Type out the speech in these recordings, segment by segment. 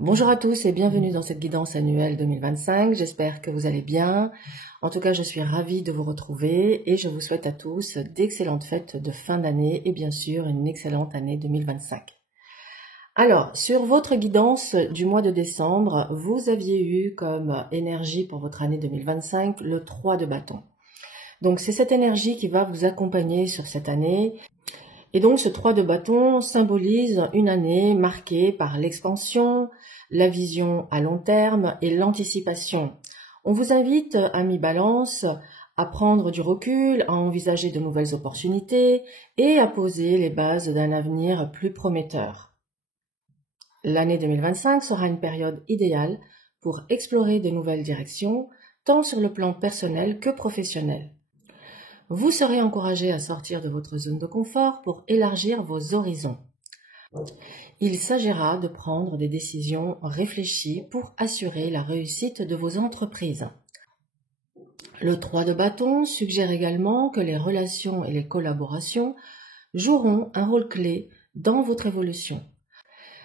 Bonjour à tous et bienvenue dans cette guidance annuelle 2025. J'espère que vous allez bien. En tout cas, je suis ravie de vous retrouver et je vous souhaite à tous d'excellentes fêtes de fin d'année et bien sûr une excellente année 2025. Alors, sur votre guidance du mois de décembre, vous aviez eu comme énergie pour votre année 2025 le 3 de bâton. Donc, c'est cette énergie qui va vous accompagner sur cette année. Et donc, ce 3 de bâton symbolise une année marquée par l'expansion, la vision à long terme et l'anticipation. On vous invite, amis Balance, à prendre du recul, à envisager de nouvelles opportunités et à poser les bases d'un avenir plus prometteur. L'année 2025 sera une période idéale pour explorer de nouvelles directions, tant sur le plan personnel que professionnel. Vous serez encouragé à sortir de votre zone de confort pour élargir vos horizons. Il s'agira de prendre des décisions réfléchies pour assurer la réussite de vos entreprises. Le 3 de bâton suggère également que les relations et les collaborations joueront un rôle clé dans votre évolution.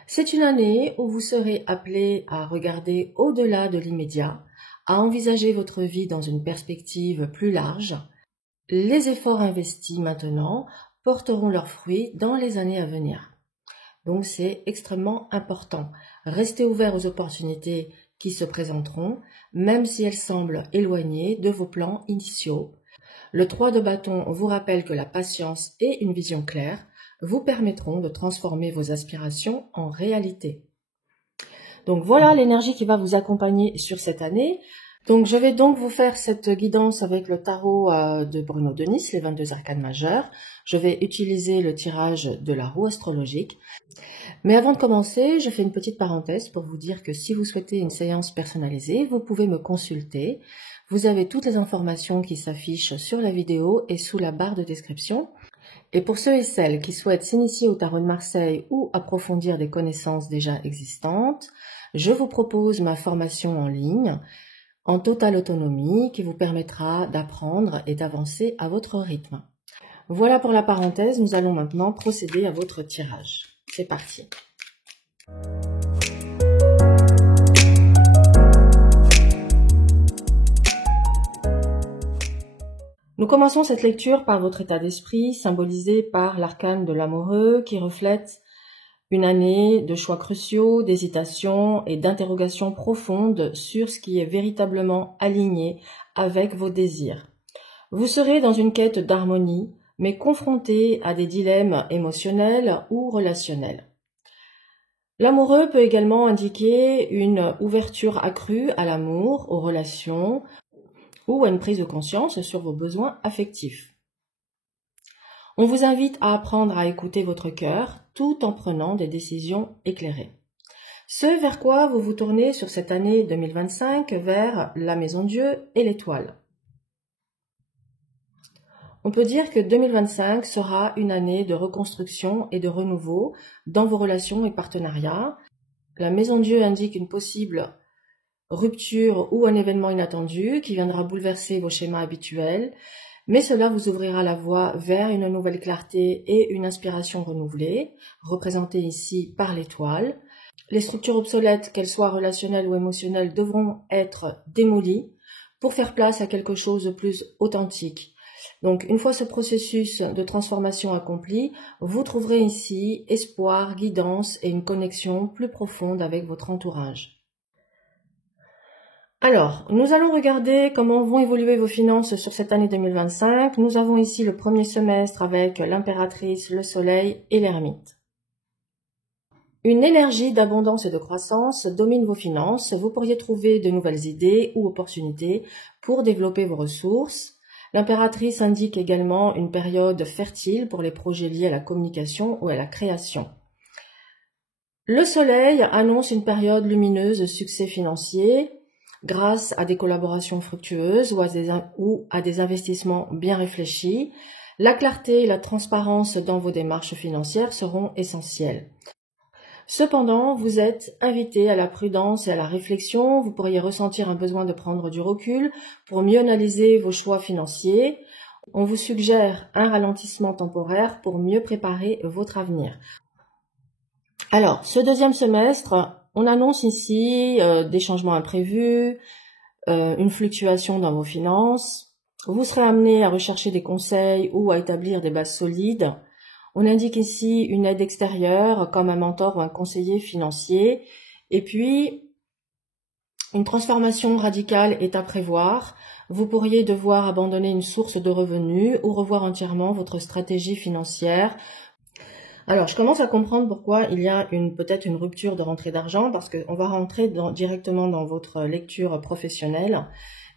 C'est une année où vous serez appelé à regarder au-delà de l'immédiat, à envisager votre vie dans une perspective plus large. Les efforts investis maintenant porteront leurs fruits dans les années à venir. Donc c'est extrêmement important. Restez ouvert aux opportunités qui se présenteront, même si elles semblent éloignées de vos plans initiaux. Le 3 de bâton vous rappelle que la patience et une vision claire vous permettront de transformer vos aspirations en réalité. Donc voilà l'énergie qui va vous accompagner sur cette année. Donc je vais donc vous faire cette guidance avec le tarot de Bruno Denis, les 22 arcanes majeures. Je vais utiliser le tirage de la roue astrologique. Mais avant de commencer, je fais une petite parenthèse pour vous dire que si vous souhaitez une séance personnalisée, vous pouvez me consulter. Vous avez toutes les informations qui s'affichent sur la vidéo et sous la barre de description. Et pour ceux et celles qui souhaitent s'initier au tarot de Marseille ou approfondir des connaissances déjà existantes, je vous propose ma formation en ligne en totale autonomie qui vous permettra d'apprendre et d'avancer à votre rythme. Voilà pour la parenthèse, nous allons maintenant procéder à votre tirage. C'est parti. Nous commençons cette lecture par votre état d'esprit, symbolisé par l'arcane de l'amoureux qui reflète une année de choix cruciaux, d'hésitation et d'interrogations profondes sur ce qui est véritablement aligné avec vos désirs. Vous serez dans une quête d'harmonie, mais confronté à des dilemmes émotionnels ou relationnels. L'amoureux peut également indiquer une ouverture accrue à l'amour, aux relations ou à une prise de conscience sur vos besoins affectifs. On vous invite à apprendre à écouter votre cœur tout en prenant des décisions éclairées. Ce vers quoi vous vous tournez sur cette année 2025, vers la Maison Dieu et l'Étoile. On peut dire que 2025 sera une année de reconstruction et de renouveau dans vos relations et partenariats. La Maison Dieu indique une possible rupture ou un événement inattendu qui viendra bouleverser vos schémas habituels, mais cela vous ouvrira la voie vers une nouvelle clarté et une inspiration renouvelée, représentée ici par l'étoile. Les structures obsolètes, qu'elles soient relationnelles ou émotionnelles, devront être démolies pour faire place à quelque chose de plus authentique. Donc, une fois ce processus de transformation accompli, vous trouverez ici espoir, guidance et une connexion plus profonde avec votre entourage. Alors, nous allons regarder comment vont évoluer vos finances sur cette année 2025. Nous avons ici le premier semestre avec l'impératrice, le soleil et l'ermite. Une énergie d'abondance et de croissance domine vos finances. Vous pourriez trouver de nouvelles idées ou opportunités pour développer vos ressources. L'impératrice indique également une période fertile pour les projets liés à la communication ou à la création. Le soleil annonce une période lumineuse de succès financier grâce à des collaborations fructueuses ou à des investissements bien réfléchis. La clarté et la transparence dans vos démarches financières seront essentielles. Cependant, vous êtes invité à la prudence et à la réflexion. Vous pourriez ressentir un besoin de prendre du recul pour mieux analyser vos choix financiers. On vous suggère un ralentissement temporaire pour mieux préparer votre avenir. Alors, ce deuxième semestre, On annonce ici des changements imprévus, une fluctuation dans vos finances. Vous serez amené à rechercher des conseils ou à établir des bases solides. On indique ici une aide extérieure comme un mentor ou un conseiller financier. Et puis, une transformation radicale est à prévoir. Vous pourriez devoir abandonner une source de revenus ou revoir entièrement votre stratégie financière. Alors, je commence à comprendre pourquoi il y a peut-être une rupture de rentrée d'argent, parce qu'on va rentrer directement dans votre lecture professionnelle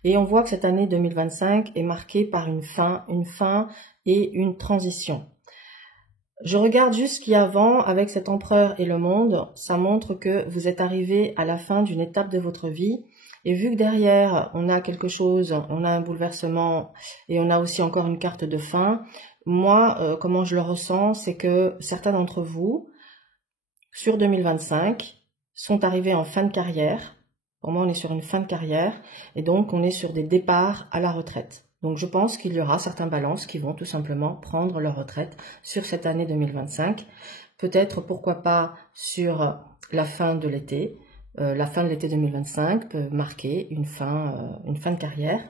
et on voit que cette année 2025 est marquée par une fin et une transition. Je regarde juste ce qu'il y a avant avec cet empereur et le monde. Ça montre que vous êtes arrivé à la fin d'une étape de votre vie. Et vu que derrière, on a quelque chose, on a un bouleversement et on a aussi encore une carte de fin, moi, comment je le ressens, c'est que certains d'entre vous, sur 2025, sont arrivés en fin de carrière. Pour moi, on est sur une fin de carrière et donc on est sur des départs à la retraite. Donc je pense qu'il y aura certains balances qui vont tout simplement prendre leur retraite sur cette année 2025. Peut-être, pourquoi pas, sur la fin de l'été. La fin de l'été 2025 peut marquer une fin de carrière.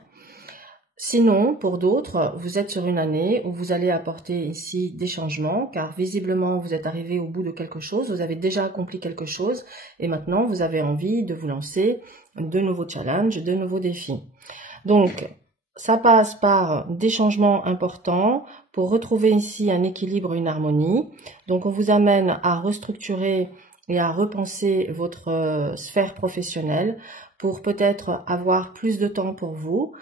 Sinon, pour d'autres, vous êtes sur une année où vous allez apporter ici des changements, car visiblement vous êtes arrivé au bout de quelque chose, vous avez déjà accompli quelque chose, et maintenant vous avez envie de vous lancer de nouveaux challenges, de nouveaux défis. Donc, ça passe par des changements importants pour retrouver ici un équilibre, une harmonie. Donc, on vous amène à restructurer et à repenser votre sphère professionnelle pour peut-être avoir plus de temps pour vous.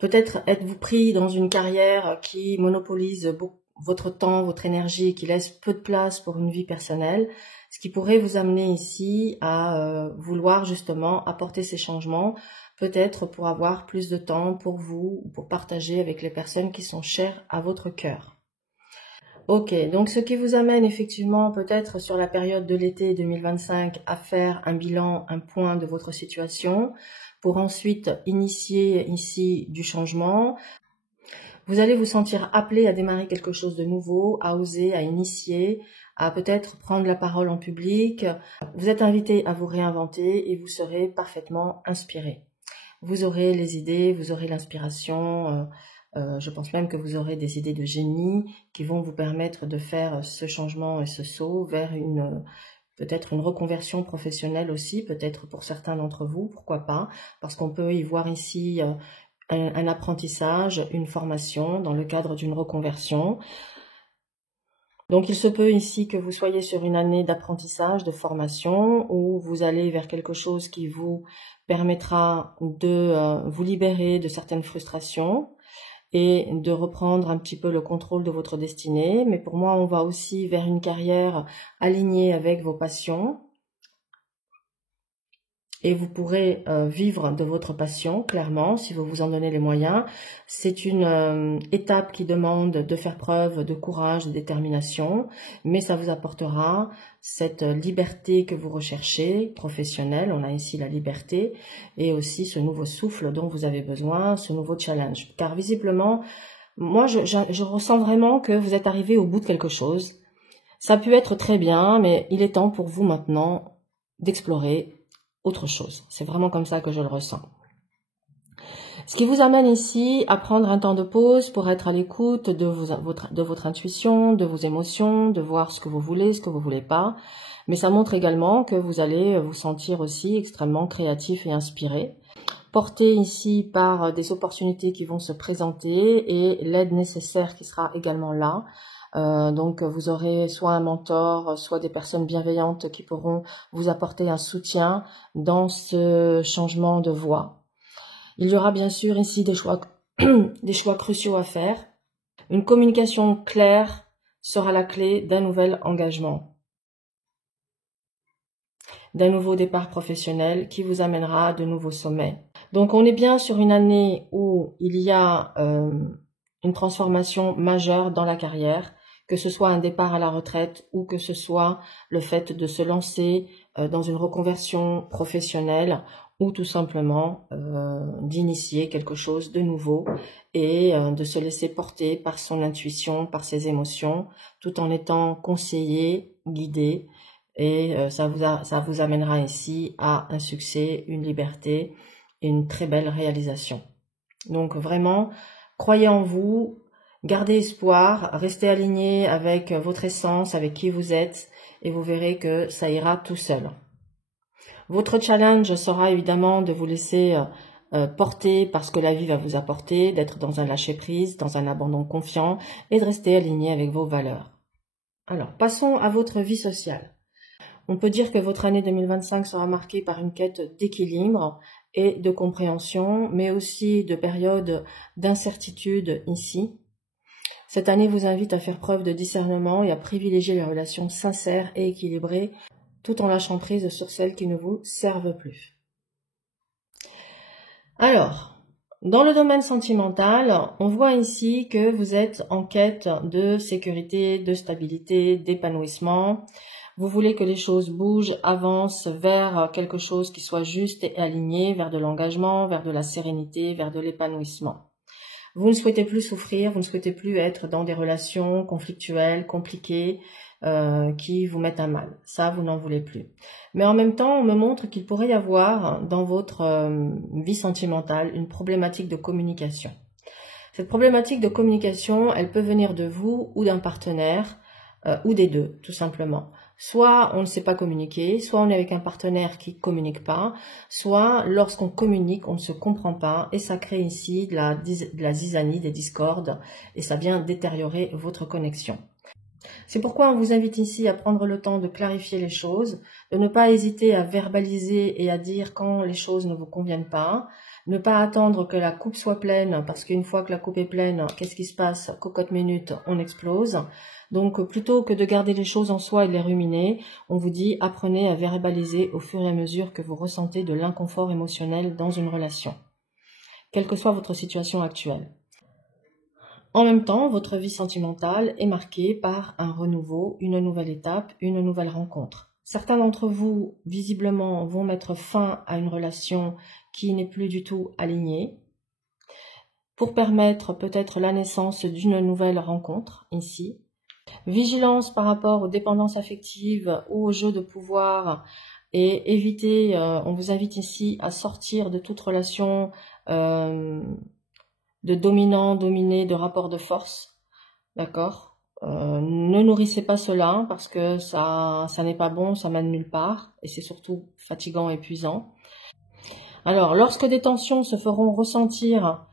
Peut-être êtes-vous pris dans une carrière qui monopolise votre temps, votre énergie, qui laisse peu de place pour une vie personnelle, ce qui pourrait vous amener ici à vouloir justement apporter ces changements, peut-être pour avoir plus de temps pour vous, pour partager avec les personnes qui sont chères à votre cœur. Ok, donc ce qui vous amène effectivement peut-être sur la période de l'été 2025 à faire un bilan, un point de votre situation, pour ensuite initier ici du changement. Vous allez vous sentir appelé à démarrer quelque chose de nouveau, à oser, à initier, à peut-être prendre la parole en public. Vous êtes invité à vous réinventer et vous serez parfaitement inspiré. Vous aurez les idées, vous aurez l'inspiration. Je pense même que vous aurez des idées de génie qui vont vous permettre de faire ce changement et ce saut vers peut-être une reconversion professionnelle aussi, peut-être pour certains d'entre vous, pourquoi pas, parce qu'on peut y voir ici un apprentissage, une formation dans le cadre d'une reconversion. Donc il se peut ici que vous soyez sur une année d'apprentissage, de formation, où vous allez vers quelque chose qui vous permettra de vous libérer de certaines frustrations et de reprendre un petit peu le contrôle de votre destinée. Mais pour moi, on va aussi vers une carrière alignée avec vos passions. Et vous pourrez vivre de votre passion, clairement, si vous vous en donnez les moyens. C'est une étape qui demande de faire preuve de courage, de détermination, mais ça vous apportera cette liberté que vous recherchez, professionnelle. On a ici la liberté et aussi ce nouveau souffle dont vous avez besoin, ce nouveau challenge. Car visiblement, moi, je ressens vraiment que vous êtes arrivé au bout de quelque chose. Ça a pu être très bien, mais il est temps pour vous maintenant d'explorer autre chose. C'est vraiment comme ça que je le ressens. Ce qui vous amène ici à prendre un temps de pause pour être à l'écoute de votre intuition, de vos émotions, de voir ce que vous voulez, ce que vous voulez pas. Mais ça montre également que vous allez vous sentir aussi extrêmement créatif et inspiré, porté ici par des opportunités qui vont se présenter et l'aide nécessaire qui sera également là. Donc vous aurez soit un mentor, soit des personnes bienveillantes qui pourront vous apporter un soutien dans ce changement de voie. Il y aura bien sûr ici des choix cruciaux à faire. Une communication claire sera la clé d'un nouvel engagement, d'un nouveau départ professionnel qui vous amènera à de nouveaux sommets. Donc on est bien sur une année où il y a une transformation majeure dans la carrière, que ce soit un départ à la retraite ou que ce soit le fait de se lancer dans une reconversion professionnelle ou tout simplement d'initier quelque chose de nouveau et de se laisser porter par son intuition, par ses émotions, tout en étant conseillé, guidé et ça vous amènera ici à un succès, une liberté et une très belle réalisation. Donc vraiment, croyez en vous, gardez espoir, restez aligné avec votre essence, avec qui vous êtes, et vous verrez que ça ira tout seul. Votre challenge sera évidemment de vous laisser porter par ce que la vie va vous apporter, d'être dans un lâcher-prise, dans un abandon confiant, et de rester aligné avec vos valeurs. Alors, passons à votre vie sociale. On peut dire que votre année 2025 sera marquée par une quête d'équilibre et de compréhension, mais aussi de périodes d'incertitude ici. Cette année vous invite à faire preuve de discernement et à privilégier les relations sincères et équilibrées, tout en lâchant prise sur celles qui ne vous servent plus. Alors, dans le domaine sentimental, on voit ici que vous êtes en quête de sécurité, de stabilité, d'épanouissement. Vous voulez que les choses bougent, avancent vers quelque chose qui soit juste et aligné, vers de l'engagement, vers de la sérénité, vers de l'épanouissement. Vous ne souhaitez plus souffrir, vous ne souhaitez plus être dans des relations conflictuelles, compliquées, qui vous mettent à mal. Ça, vous n'en voulez plus. Mais en même temps, on me montre qu'il pourrait y avoir dans votre vie sentimentale une problématique de communication. Cette problématique de communication, elle peut venir de vous ou d'un partenaire, ou des deux, tout simplement. Soit on ne sait pas communiquer, soit on est avec un partenaire qui ne communique pas, soit lorsqu'on communique, on ne se comprend pas et ça crée ici de la zizanie, des discordes et ça vient détériorer votre connexion. C'est pourquoi on vous invite ici à prendre le temps de clarifier les choses, de ne pas hésiter à verbaliser et à dire quand les choses ne vous conviennent pas, ne pas attendre que la coupe soit pleine, parce qu'une fois que la coupe est pleine, qu'est-ce qui se passe? Cocotte minute, on explose. Donc plutôt que de garder les choses en soi et de les ruminer, on vous dit apprenez à verbaliser au fur et à mesure que vous ressentez de l'inconfort émotionnel dans une relation, quelle que soit votre situation actuelle. En même temps, votre vie sentimentale est marquée par un renouveau, une nouvelle étape, une nouvelle rencontre. Certains d'entre vous, visiblement, vont mettre fin à une relation qui n'est plus du tout alignée pour permettre peut-être la naissance d'une nouvelle rencontre ici. Vigilance par rapport aux dépendances affectives ou aux jeux de pouvoir et éviter, on vous invite ici à sortir de toute relation de dominant-dominé, de rapport de force, d'accord? Ne nourrissez pas cela parce que ça n'est pas bon, ça mène nulle part et c'est surtout fatigant et épuisant. Alors, lorsque des tensions se feront ressentir,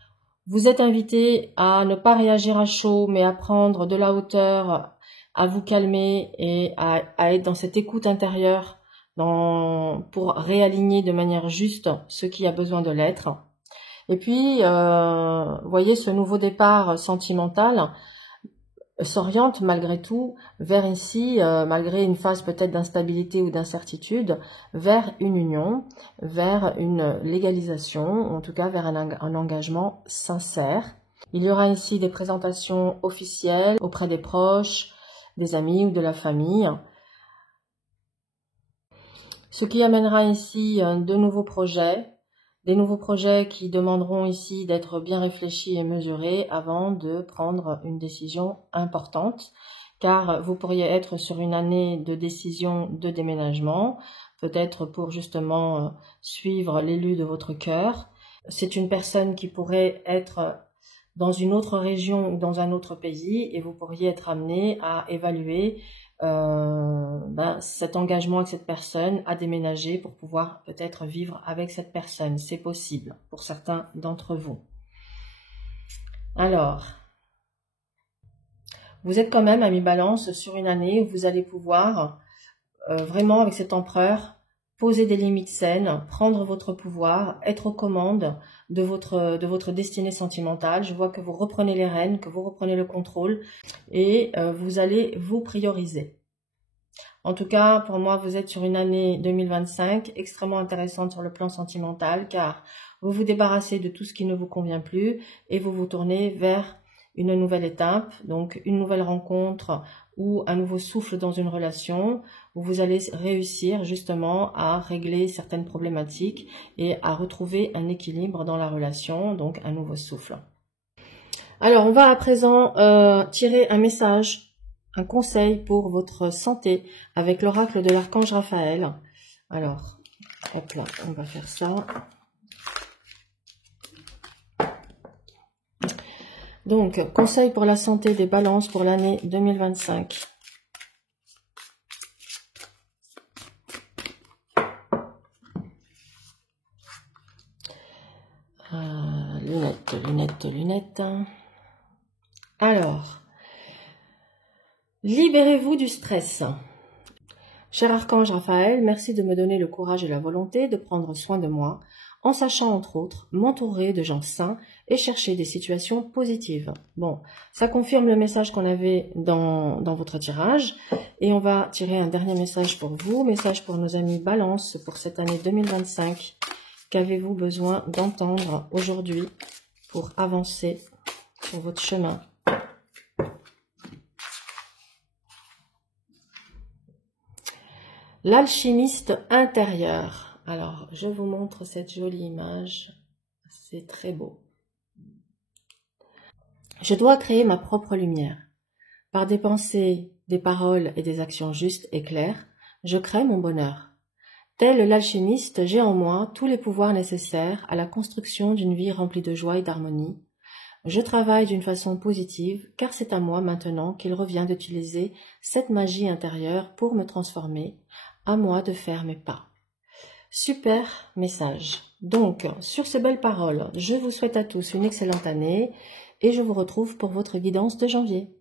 vous êtes invité à ne pas réagir à chaud, mais à prendre de la hauteur, à vous calmer et à être dans cette écoute intérieure pour réaligner de manière juste ce qui a besoin de l'être. Et puis, voyez, ce nouveau départ sentimental s'oriente malgré tout vers ici, malgré une phase peut-être d'instabilité ou d'incertitude, vers une union, vers une légalisation, ou en tout cas vers un engagement sincère. Il y aura ici des présentations officielles auprès des proches, des amis ou de la famille, ce qui amènera ici de nouveaux projets, des nouveaux projets qui demanderont ici d'être bien réfléchis et mesurés avant de prendre une décision importante, car vous pourriez être sur une année de décision de déménagement, peut-être pour justement suivre l'élu de votre cœur. C'est une personne qui pourrait être dans une autre région ou dans un autre pays et vous pourriez être amené à évaluer cet engagement avec cette personne, à déménager pour pouvoir peut-être vivre avec cette personne. C'est possible pour certains d'entre vous. Alors, vous êtes quand même à mi-balance sur une année où vous allez pouvoir vraiment avec cet empereur poser des limites saines, prendre votre pouvoir, être aux commandes de votre destinée sentimentale. Je vois que vous reprenez les rênes, que vous reprenez le contrôle et vous allez vous prioriser. En tout cas, pour moi, vous êtes sur une année 2025 extrêmement intéressante sur le plan sentimental car vous vous débarrassez de tout ce qui ne vous convient plus et vous vous tournez vers une nouvelle étape, donc une nouvelle rencontre ou un nouveau souffle dans une relation où vous allez réussir justement à régler certaines problématiques et à retrouver un équilibre dans la relation, donc un nouveau souffle. Alors, on va à présent tirer un message un conseil pour votre santé avec l'oracle de l'archange Raphaël. Alors, hop là, on va faire ça. Donc, conseil pour la santé des balances pour l'année 2025. Lunettes. Alors, libérez-vous du stress. Cher archange Raphaël, merci de me donner le courage et la volonté de prendre soin de moi, en sachant entre autres m'entourer de gens sains et chercher des situations positives. Bon, ça confirme le message qu'on avait dans votre tirage. Et on va tirer un dernier message pour vous, message pour nos amis Balance pour cette année 2025. Qu'avez-vous besoin d'entendre aujourd'hui pour avancer sur votre chemin? L'alchimiste intérieur. Alors, je vous montre cette jolie image. C'est très beau. Je dois créer ma propre lumière. Par des pensées, des paroles et des actions justes et claires, je crée mon bonheur. Tel l'alchimiste, j'ai en moi tous les pouvoirs nécessaires à la construction d'une vie remplie de joie et d'harmonie. Je travaille d'une façon positive, car c'est à moi maintenant qu'il revient d'utiliser cette magie intérieure pour me transformer, à moi de faire mes pas. Super message. Donc, sur ces belles paroles, je vous souhaite à tous une excellente année et je vous retrouve pour votre guidance de janvier.